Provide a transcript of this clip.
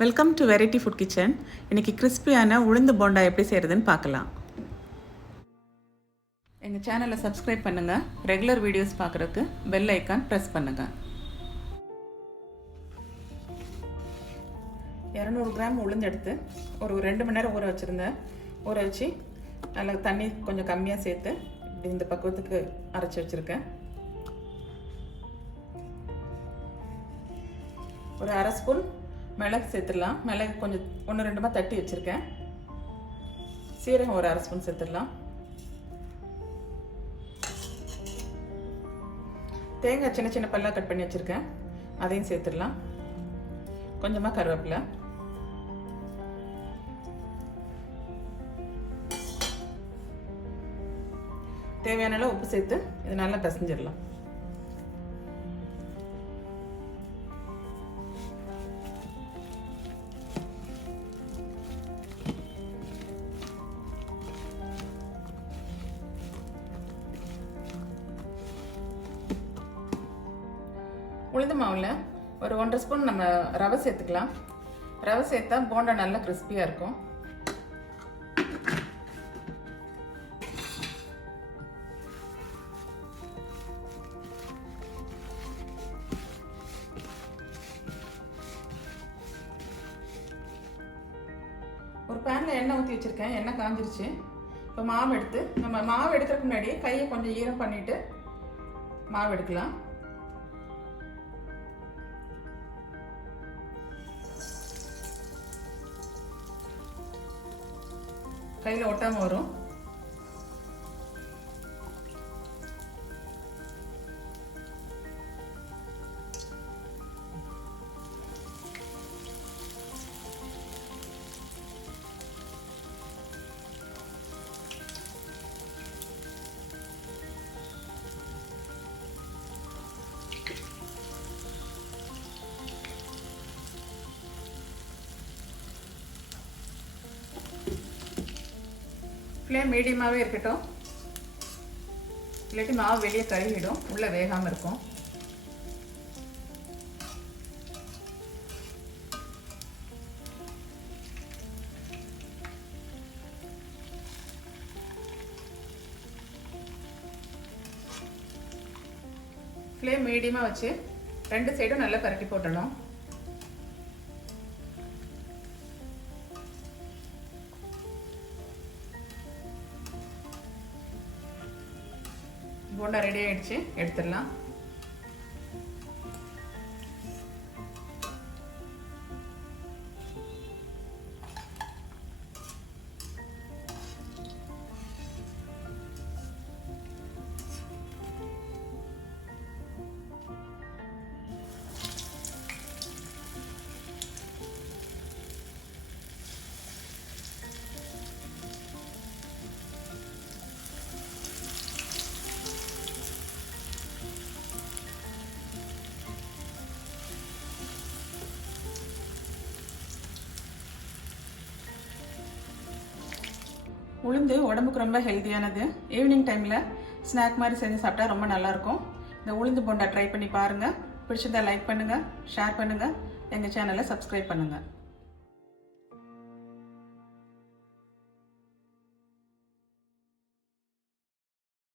Welcome to variety food kitchen. இன்றைக்கி கிறிஸ்பியான உளுந்து போண்டா எப்படி செய்கிறதுன்னு பார்க்கலாம். எங்கள் சேனலை சப்ஸ்கிரைப் பண்ணுங்கள். ரெகுலர் வீடியோஸ் பார்க்குறதுக்கு பெல் ஐக்கான் ப்ரெஸ் பண்ணுங்கள். 200 கிராம் உளுந்து எடுத்து ஒரு 2 மணி நேரம் ஊற வச்சுருந்தேன். ஊற வச்சு அதில் தண்ணி கொஞ்சம் கம்மியாக சேர்த்து இப்படி இந்த பக்குவத்துக்கு அரைச்சி வச்சுருக்கேன். ஒரு 1/2 ஸ்பூன் மிளகு சேர்த்துடலாம். மிளகு கொஞ்சம் 1-2 தட்டி வச்சுருக்கேன். சீரகம் ஒரு 1/2 ஸ்பூன் சேர்த்துடலாம். தேங்காய் சின்ன சின்ன பல்லாக கட் பண்ணி வச்சுருக்கேன், அதையும் சேர்த்துடலாம். கொஞ்சமாக கருவேப்பிலை, தேவையான அளவு உப்பு சேர்த்து இது நல்லா பிசைஞ்சிடலாம். உளுந்து மாவில் ஒரு 1.5 ஸ்பூன் நம்ம ரவை சேர்த்துக்கலாம். ரவை சேர்த்தா போண்டா நல்லா கிறிஸ்பியாக இருக்கும். ஒரு பேனில் எண்ணெய் ஊற்றி வச்சுருக்கேன். எண்ணெய் காஞ்சிருச்சு. இப்போ மாவு எடுத்து நம்ம மாவு எடுக்கிறதுக்கு முன்னாடி கையை கொஞ்சம் ஈரம் பண்ணிவிட்டு மாவு எடுக்கலாம். கையில் ஒட்டாமல் வரும். ஃப்ளேம் மீடியமாகவே இருக்கட்டும், இல்லாட்டி மாவு வெளியே கருகிடும், உள்ளே வேகாமல் இருக்கும். ஃப்ளேம் மீடியமாக வச்சு 2 சைடும் நல்லா பரட்டி போட்டணும். போண்டா ரெடி ஆயிடுச்சு, எடுத்துடலாம். உளுந்து உடம்புக்கு ரொம்ப ஹெல்த்தியானது. ஈவினிங் டைமில் ஸ்நாக் மாதிரி செஞ்சு சாப்பிட்டா ரொம்ப நல்லாயிருக்கும். இந்த உளுந்து போண்டா ட்ரை பண்ணி பாருங்கள். பிடிச்சிருந்தா லைக் பண்ணுங்கள், ஷேர் பண்ணுங்கள், எங்கள் சேனலை சப்ஸ்கிரைப் பண்ணுங்கள்.